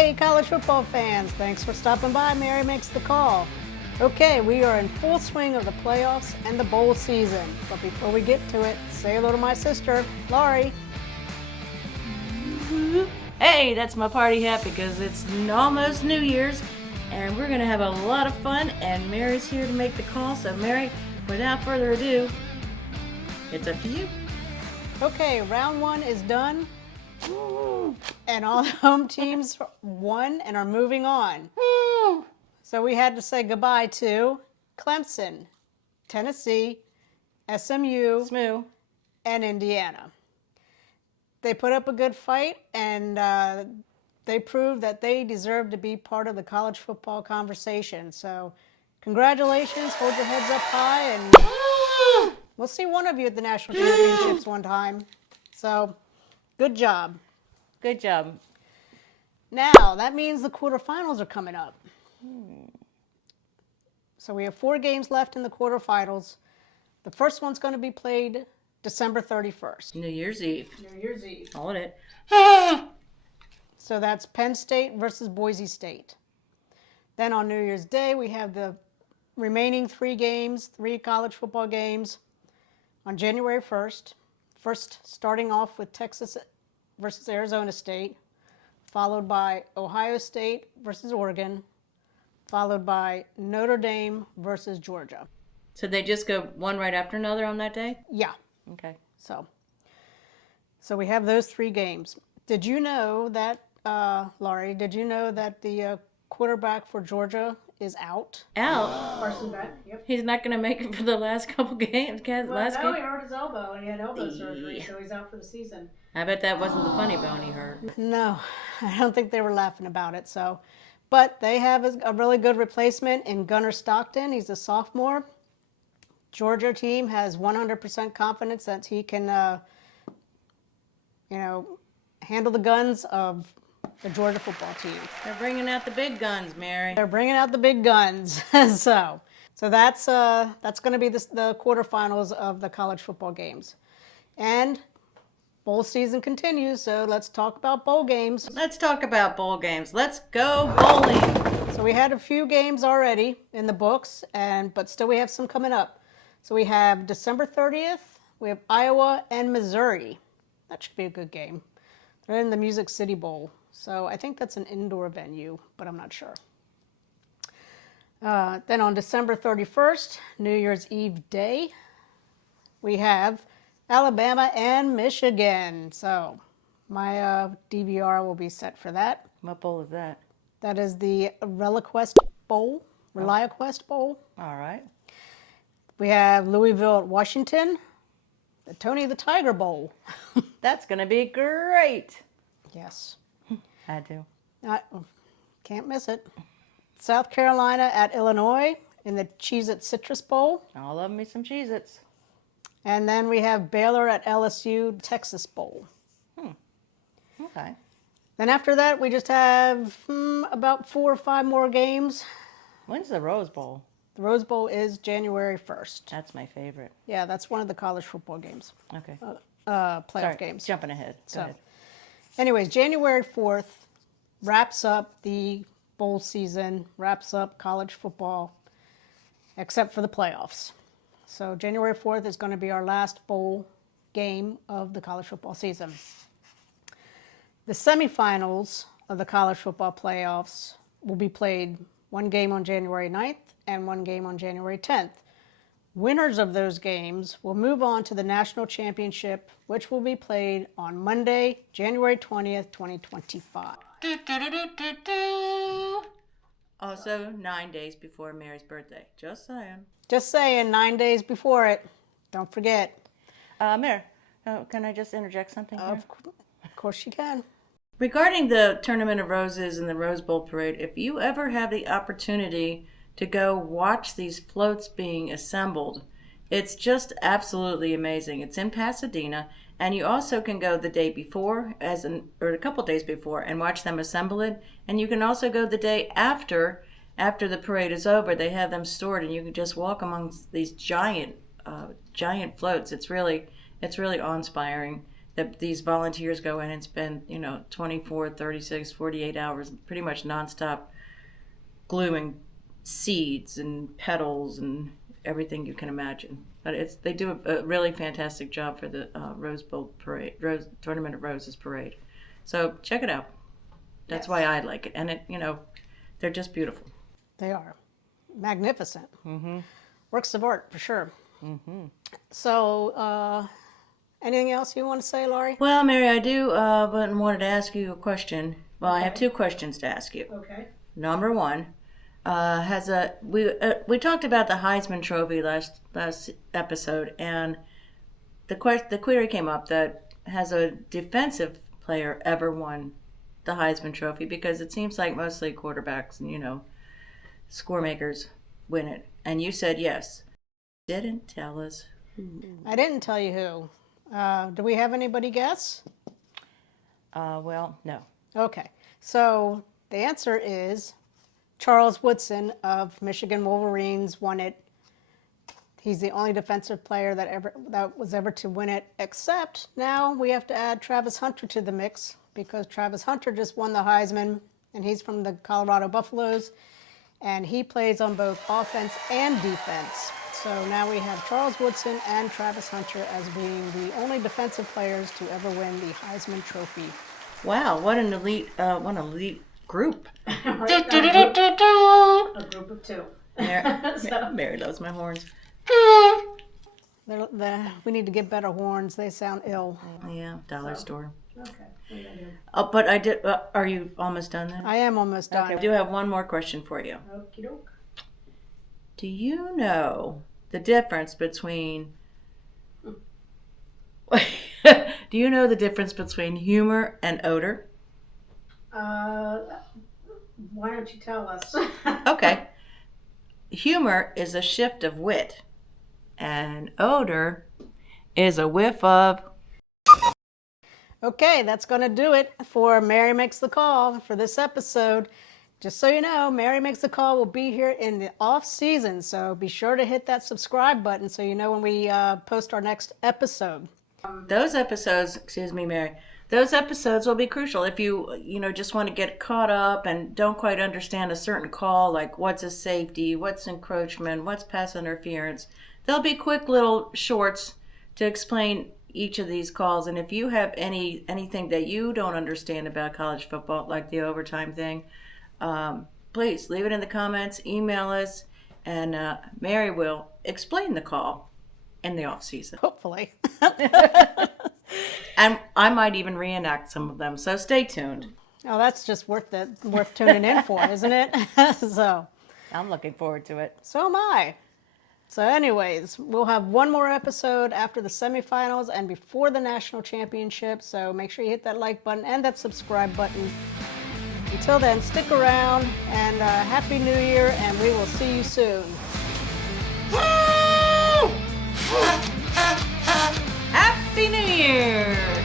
Hey, college football fans, thanks for stopping by. Mary Makes the Call. Okay, we are in full swing of the playoffs and the bowl season. But before we get to it, say hello to my sister, Laurie. Hey, that's my party hat because it's almost New Year's and we're going to have a lot of fun, and Mary's here to make the call. So Mary, without further ado, it's up to you. Okay, round one is done. And all the home teams won and are moving on. So we had to say goodbye to Clemson, Tennessee, SMU, Smoo. and Indiana. They put up a good fight, and they proved that they deserve to be part of the college football conversation. So congratulations, hold your heads up high, and we'll see one of you at the national championships one time. So good job. Good job. Now, that means the quarterfinals are coming up. So we have 4 games left in the quarterfinals. The first one's going to be played December 31st. New Year's Eve. New Year's Eve. Hold it. So that's Penn State versus Boise State. Then on New Year's Day, we have the remaining 3 games, 3 college football games on January 1st. First, starting off with Texas versus Arizona State, followed by Ohio State versus Oregon, followed by Notre Dame versus Georgia. So they just go one right after another on that day? Yeah. Okay. So we have those 3 games. Did you know that, Laurie, did you know that the quarterback for Georgia is out? Out? Carson Beck, yep. He's not going to make it for the last couple games. He hurt his elbow and he had elbow surgery, so he's out for the season. I bet that wasn't the funny bone he hurt. No, I don't think they were laughing about it. So, but they have a really good replacement in Gunnar Stockton. He's a sophomore. Georgia team has 100% confidence that he can, handle the guns of the Georgia football team. They're bringing out the big guns, Mary. They're bringing out the big guns. so that's going to be the quarterfinals of the college football games, and bowl season continues. So let's talk about bowl games. Let's talk about bowl games. Let's go bowling. So we had a few games already in the books, but still we have some coming up. So we have December 30th. We have Iowa and Missouri. That should be a good game. They're in the Music City Bowl. So I think that's an indoor venue, but I'm not sure. Then on December 31st, New Year's Eve day, we have Alabama and Michigan. So my DVR will be set for that. What bowl is that? That is the ReliaQuest Bowl. ReliaQuest Bowl. All right. We have Louisville at Washington, the Tony the Tiger Bowl. That's going to be great. Yes. Had to. Can't miss it. South Carolina at Illinois in the Cheez-It Citrus Bowl. I love me some Cheez-Its. And then we have Baylor at LSU Texas Bowl. Okay. Then after that, we just have about 4 or 5 more games. When's the Rose Bowl? The Rose Bowl is January 1st. That's my favorite. Yeah, that's one of the college football games. Okay. Playoff games. Jumping ahead. Go ahead. Anyways, January 4th wraps up the bowl season, wraps up college football, except for the playoffs. So January 4th is going to be our last bowl game of the college football season. The semifinals of the college football playoffs will be played 1 game on January 9th and 1 game on January 10th. Winners of those games will move on to the national championship, which will be played on Monday, January 20th, 2025. Also, 9 days before Mary's birthday. Just saying. Just saying, 9 days before it. Don't forget. Mary, can I just interject something here? Of course you can. Regarding the Tournament of Roses and the Rose Bowl parade, if you ever have the opportunity to go watch these floats being assembled, it's just absolutely amazing. It's in Pasadena, and you also can go the day before, or a couple days before, and watch them assemble it. And you can also go the day after the parade is over. They have them stored, and you can just walk amongst these giant floats. It's really awe-inspiring. that these volunteers go in and spend, 24, 36, 48 hours, pretty much nonstop, gluing seeds and petals and everything you can imagine. But they do a really fantastic job for the Rose Bowl Parade, Tournament of Roses Parade. So check it out. That's why I like it. And they're just beautiful. They are magnificent. Works of art for sure. So, anything else you want to say, Laurie? Well, Mary, I do but wanted to ask you a question. Well, I have two questions to ask you. Okay. Number one, we talked about the Heisman Trophy last episode, and the query came up that has a defensive player ever won the Heisman Trophy, because it seems like mostly quarterbacks and score makers win it, and you said yes. Didn't tell us who. I didn't tell you who. Do we have anybody guess? Well, no. Okay. So the answer is Charles Woodson of Michigan Wolverines won it. He's the only defensive player that was ever to win it, except now we have to add Travis Hunter to the mix, because Travis Hunter just won the Heisman, and he's from the Colorado Buffaloes, and he plays on both offense and defense. So now we have Charles Woodson and Travis Hunter as being the only defensive players to ever win the Heisman Trophy. Wow, what an elite group. A group of two. Mary loves my horns. We need to get better horns. They sound ill. Yeah, dollar store. Okay. Oh, but I did. Are you almost done then? I am almost done. I do have one more question for you. Okie doke. Do you know the difference between? Do you know the difference between humor and odor? Why don't you tell us? Okay. Humor is a shift of wit, and odor is a whiff of. Okay, that's going to do it for Mary Makes the Call for this episode. Just so you know, Mary Makes the Call will be here in the off season, so be sure to hit that subscribe button so you know when we post our next episode. Those episodes, excuse me, Mary, those episodes will be crucial if you just want to get caught up and don't quite understand a certain call, like what's a safety, what's encroachment, what's pass interference. There'll be quick little shorts to explain each of these calls, and if you have anything that you don't understand about college football, like the overtime thing, please leave it in the comments, email us, and Mary will explain the call in the off season. Hopefully. And I might even reenact some of them, so stay tuned. Oh, that's just worth tuning in for, isn't it? So I'm looking forward to it. So am I. So anyways, we'll have one more episode after the semifinals and before the national championship. So make sure you hit that like button and that subscribe button. Until then, stick around and Happy New Year, and we will see you soon. Happy New Year!